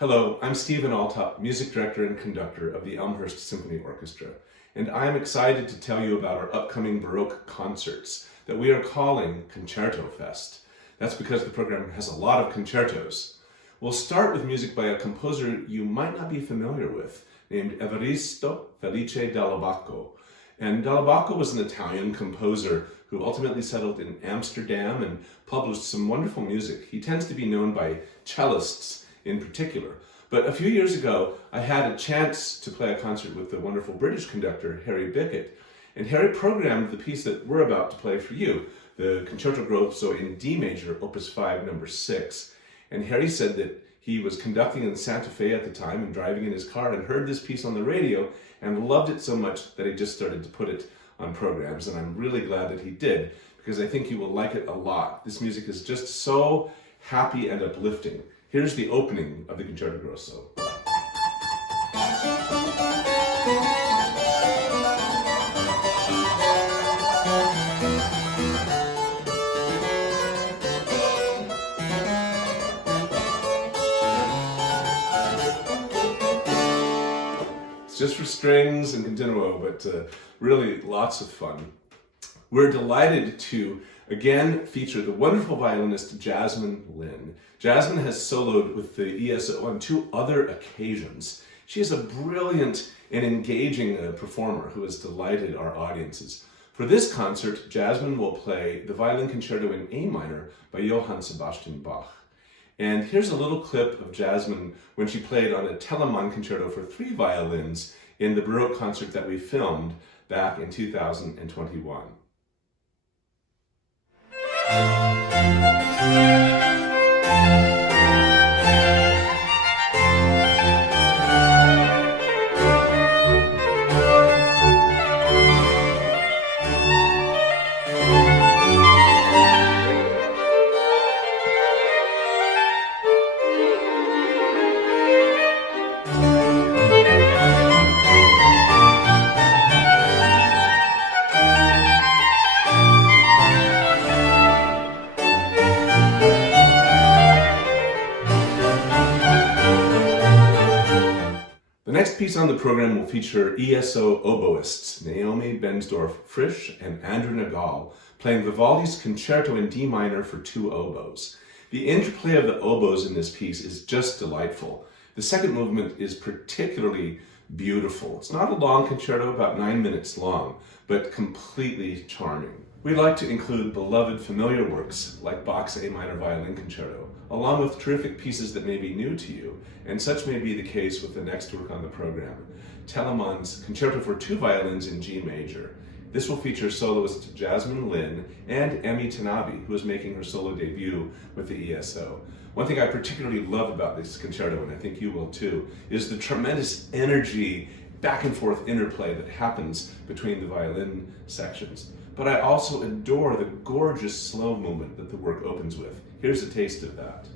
Hello, I'm Stephen Alltop, music director and conductor of the Elmhurst Symphony Orchestra, and I am excited to tell you about our upcoming Baroque concerts that we are calling ConcertoFest. That's because the program has a lot of concertos. We'll start with music by a composer you might not be familiar with, named Evaristo Felice Dalla Bacco. And Dalla Bacco was an Italian composer who ultimately settled in Amsterdam and published some wonderful music. He tends to be known by cellists in particular. But a few years ago, I had a chance to play a concert with the wonderful British conductor, Harry Bickett. And Harry programmed the piece that we're about to play for you, the Concerto Grosso in D major, Opus 5, number 6. And Harry said that he was conducting in Santa Fe at the time and driving in his car and heard this piece on the radio and loved it so much that he just started to put it on programs. And I'm really glad that he did, because I think you will like it a lot. This music is just so happy and uplifting. Here's the opening of the Concerto Grosso. It's just for strings and continuo, but really lots of fun. We're delighted to again feature the wonderful violinist Jasmine Lin. Jasmine has soloed with the ESO on 2 other occasions. She is a brilliant and engaging performer who has delighted our audiences. For this concert, Jasmine will play the Violin Concerto in A minor by Johann Sebastian Bach. And here's a little clip of Jasmine when she played on a Telemann concerto for 3 violins in the Baroque concert that we filmed back in 2021. The next piece on the program will feature ESO oboists Naomi Bensdorf-Frisch and Andrew Nagal playing Vivaldi's Concerto in D minor for 2 oboes. The interplay of the oboes in this piece is just delightful. The second movement is particularly beautiful. It's not a long concerto, about 9 minutes long, but completely charming. We like to include beloved familiar works like Bach's A minor violin concerto, along with terrific pieces that may be new to you, and such may be the case with the next work on the program, Telemann's Concerto for 2 violins in G major. This will feature soloist Jasmine Lin and Emi Tanabe, who is making her solo debut with the ESO. One thing I particularly love about this concerto, and I think you will too, is the tremendous energy, back and forth interplay that happens between the violin sections. But I also adore the gorgeous slow movement that the work opens with. Here's a taste of that.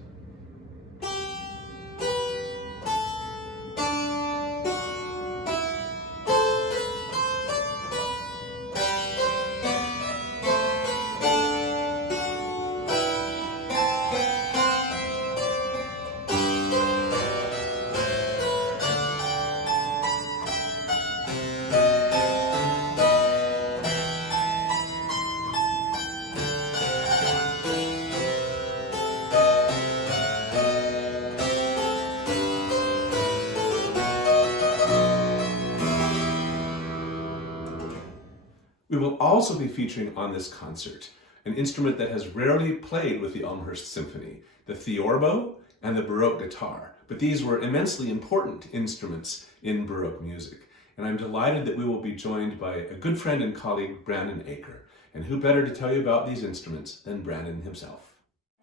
We will also be featuring on this concert an instrument that has rarely played with the Elmhurst Symphony, the theorbo and the Baroque guitar. But these were immensely important instruments in Baroque music. And I'm delighted that we will be joined by a good friend and colleague, Brandon Aker. And who better to tell you about these instruments than Brandon himself?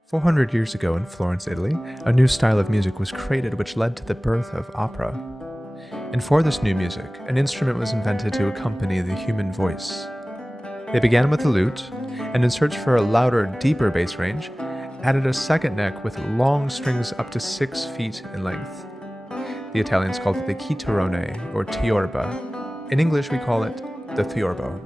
400 years ago in Florence, Italy, a new style of music was created which led to the birth of opera. And for this new music, an instrument was invented to accompany the human voice. They began with the lute, and in search for a louder, deeper bass range, added a second neck with long strings up to 6 feet in length. The Italians called it the chitarrone, or tiorba. In English, we call it the theorbo.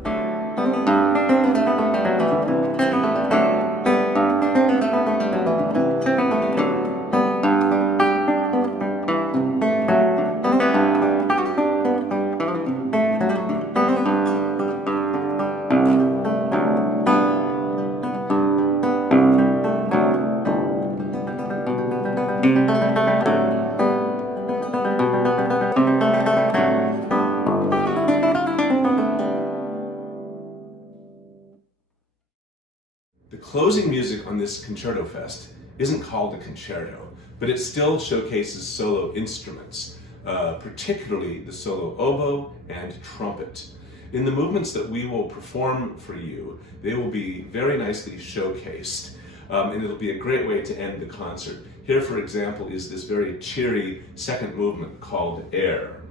closing music on this ConcertoFest isn't called a concerto, but it still showcases solo instruments, particularly the solo oboe and trumpet. In the movements that we will perform for you, they will be very nicely showcased, and it'll be a great way to end the concert. Here, for example, is this very cheery second movement called Air.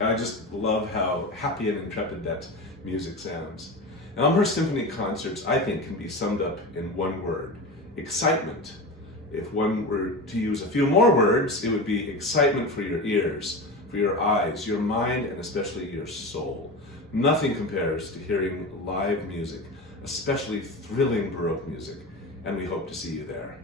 I just love how happy and intrepid that music sounds. Elmhurst Symphony concerts, I think, can be summed up in one word: excitement. If one were to use a few more words, it would be excitement for your ears, for your eyes, your mind, and especially your soul. Nothing compares to hearing live music, especially thrilling Baroque music, and we hope to see you there.